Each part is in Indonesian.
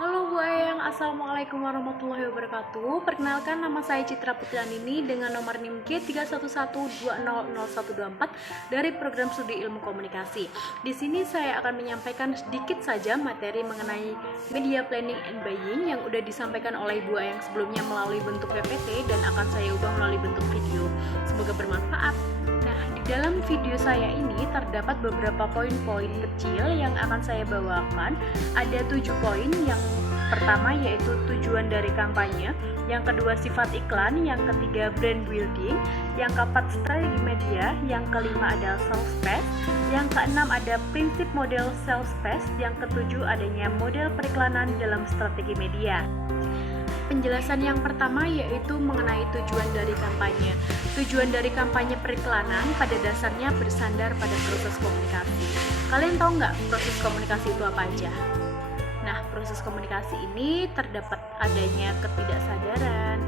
Halo Bu Ayang, Assalamualaikum warahmatullahi wabarakatuh. Perkenalkan, nama saya Citra Putranini dengan nomor NIM K311200124 dari Program Studi Ilmu Komunikasi. Di sini saya akan menyampaikan sedikit saja materi mengenai media planning and buying yang udah disampaikan oleh Bu Ayang sebelumnya melalui bentuk PPT dan akan saya ubah melalui bentuk video. Semoga bermanfaat. Nah, di dalam video saya ini terdapat beberapa poin-poin kecil yang akan saya bawakan. Ada 7 poin. Yang pertama yaitu tujuan dari kampanye, yang kedua sifat iklan, yang ketiga brand building, yang keempat strategi media, yang kelima adalah sales space, yang keenam ada prinsip model sales space, yang ketujuh adanya model periklanan dalam strategi media. Penjelasan yang pertama yaitu mengenai tujuan dari kampanye. Tujuan dari kampanye periklanan pada dasarnya bersandar pada proses komunikasi. Kalian tahu nggak proses komunikasi itu apa aja? Nah, proses komunikasi ini terdapat adanya ketidaksadaran,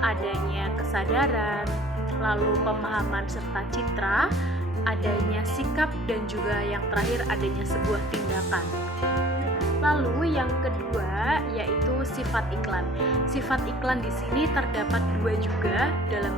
adanya kesadaran, lalu pemahaman serta citra, adanya sikap, dan juga yang terakhir adanya sebuah tindakan. Lalu yang kedua yaitu sifat iklan. Sifat iklan di sini terdapat dua juga dalam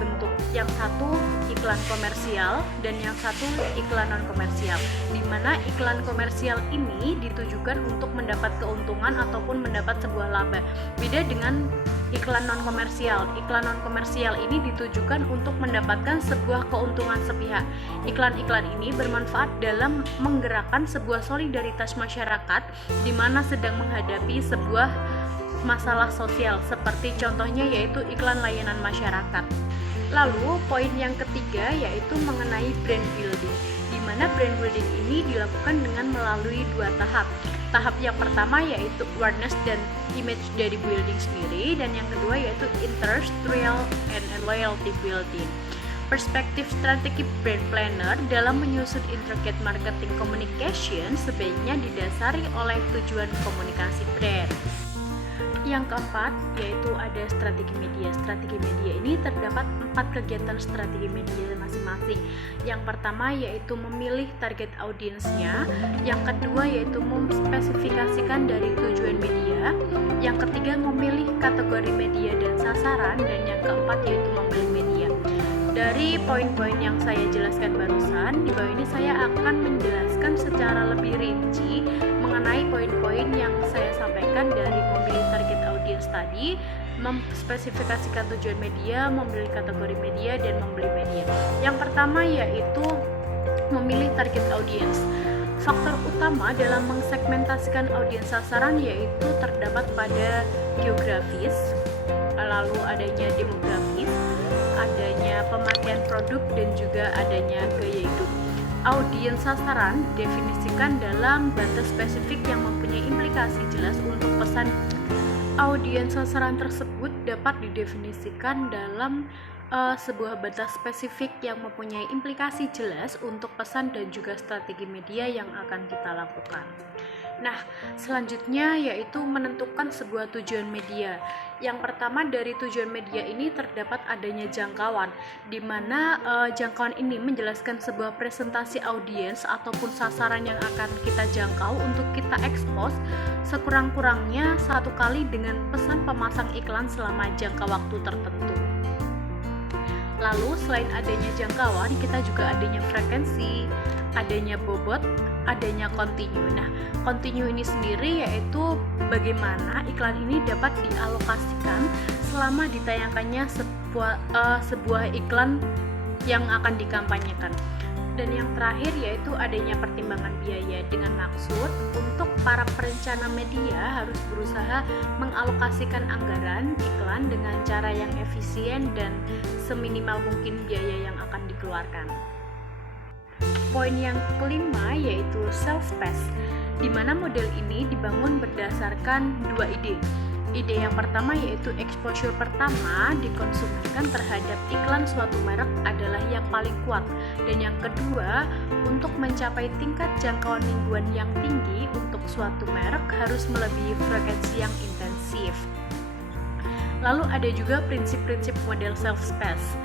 bentuk, yang satu iklan komersial dan yang satu iklan non komersial, di mana iklan komersial ini ditujukan untuk mendapat keuntungan ataupun mendapat sebuah laba. Beda dengan iklan non komersial. Iklan non komersial ini ditujukan untuk mendapatkan sebuah keuntungan sepihak. Iklan-iklan ini bermanfaat dalam menggerakkan sebuah solidaritas masyarakat di mana sedang menghadapi sebuah masalah sosial, seperti contohnya yaitu iklan layanan masyarakat. Lalu poin yang ketiga yaitu mengenai brand building, di mana brand building ini dilakukan dengan melalui dua tahap. Tahap yang pertama yaitu awareness dan image dari building sendiri, dan yang kedua yaitu interest, trial, and loyalty building. Perspektif strategi brand planner dalam menyusun intricate marketing communication sebaiknya didasari oleh tujuan komunikasi brand. Yang keempat yaitu ada strategi media. Strategi media ini terdapat 4 kegiatan strategi media masing-masing. Yang pertama yaitu memilih target audiensnya, yang kedua yaitu memspesifikasikan dari tujuan media, yang ketiga memilih kategori media dan sasaran, dan yang keempat yaitu membeli media. Dari poin-poin yang saya jelaskan barusan, di bawah ini saya akan menjelaskan secara lebih rinci mengenai poin-poin yang saya sampaikan dari memilih target audience tadi, memspesifikasikan tujuan media, memilih kategori media, dan membeli media. Yang pertama yaitu memilih target audience. Faktor utama dalam mengsegmentasikan audiens sasaran yaitu terdapat pada geografis, lalu adanya demografis, adanya pemakaian produk, dan juga adanya gaya hidup. Audiens sasaran didefinisikan dalam batas spesifik yang mempunyai implikasi jelas untuk pesan. Audiens sasaran tersebut dapat didefinisikan dalam sebuah batas spesifik yang mempunyai implikasi jelas untuk pesan dan juga strategi media yang akan kita lakukan. Nah, selanjutnya yaitu menentukan sebuah tujuan media. Yang pertama dari tujuan media ini terdapat adanya jangkauan, di mana jangkauan ini menjelaskan sebuah presentasi audiens ataupun sasaran yang akan kita jangkau untuk kita ekspos sekurang-kurangnya 1 kali dengan pesan pemasang iklan selama jangka waktu tertentu. Lalu selain adanya jangkauan, kita juga adanya frekuensi, adanya bobot, adanya continue. Nah, continue ini sendiri yaitu bagaimana iklan ini dapat dialokasikan selama ditayangkannya sebuah iklan yang akan dikampanyekan. Dan yang terakhir yaitu adanya pertimbangan biaya, dengan maksud untuk para perencana media harus berusaha mengalokasikan anggaran iklan dengan cara yang efisien dan seminimal mungkin biaya yang akan dikeluarkan. Poin yang kelima yaitu sales space, di mana model ini dibangun berdasarkan 2 ide. Ide yang pertama yaitu exposure pertama dikonsumsikan terhadap iklan suatu merek adalah yang paling kuat, dan yang kedua untuk mencapai tingkat jangkauan mingguan yang tinggi untuk suatu merek harus melebihi frekuensi yang intensif. Lalu ada juga prinsip-prinsip model sales space.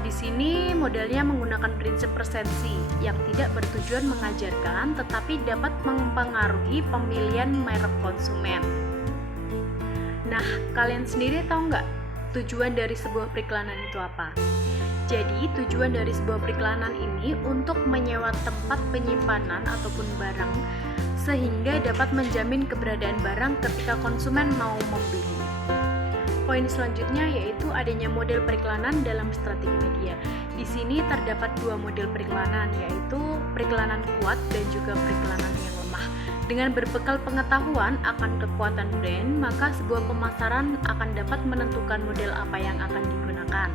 Di sini modelnya menggunakan prinsip presensi yang tidak bertujuan mengajarkan tetapi dapat mempengaruhi pemilihan merek konsumen. Nah, kalian sendiri tahu nggak tujuan dari sebuah periklanan itu apa? Jadi, tujuan dari sebuah periklanan ini untuk menyewa tempat penyimpanan ataupun barang sehingga dapat menjamin keberadaan barang ketika konsumen mau membeli. Poin selanjutnya yaitu adanya model periklanan dalam strategi media. Di sini terdapat dua model periklanan, yaitu periklanan kuat dan juga periklanan yang lemah. Dengan berbekal pengetahuan akan kekuatan brand, maka sebuah pemasaran akan dapat menentukan model apa yang akan digunakan.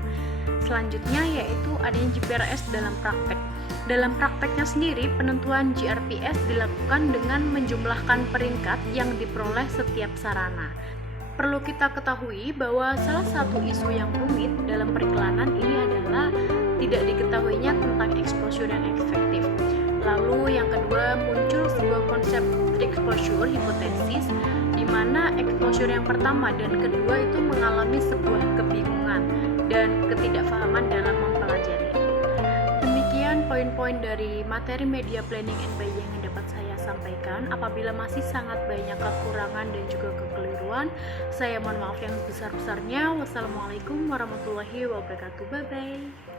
Selanjutnya yaitu adanya GPRS dalam praktek. Dalam prakteknya sendiri, penentuan GRPS dilakukan dengan menjumlahkan peringkat yang diperoleh setiap sarana. Perlu kita ketahui bahwa salah satu isu yang rumit dalam periklanan ini adalah tidak diketahuinya tentang exposure yang efektif. Lalu yang kedua, muncul sebuah konsep exposure hipotesis di mana exposure yang pertama dan kedua itu mengalami sebuah kebingungan dan ketidakfahaman dalam mempelajari. Demikian poin-poin dari materi media planning and buying yang dapat saya sampaikan. Apabila masih sangat banyak kekurangan dan juga kekeliruan, saya mohon maaf yang sebesar-besarnya. Wassalamualaikum warahmatullahi wabarakatuh. Bye-bye.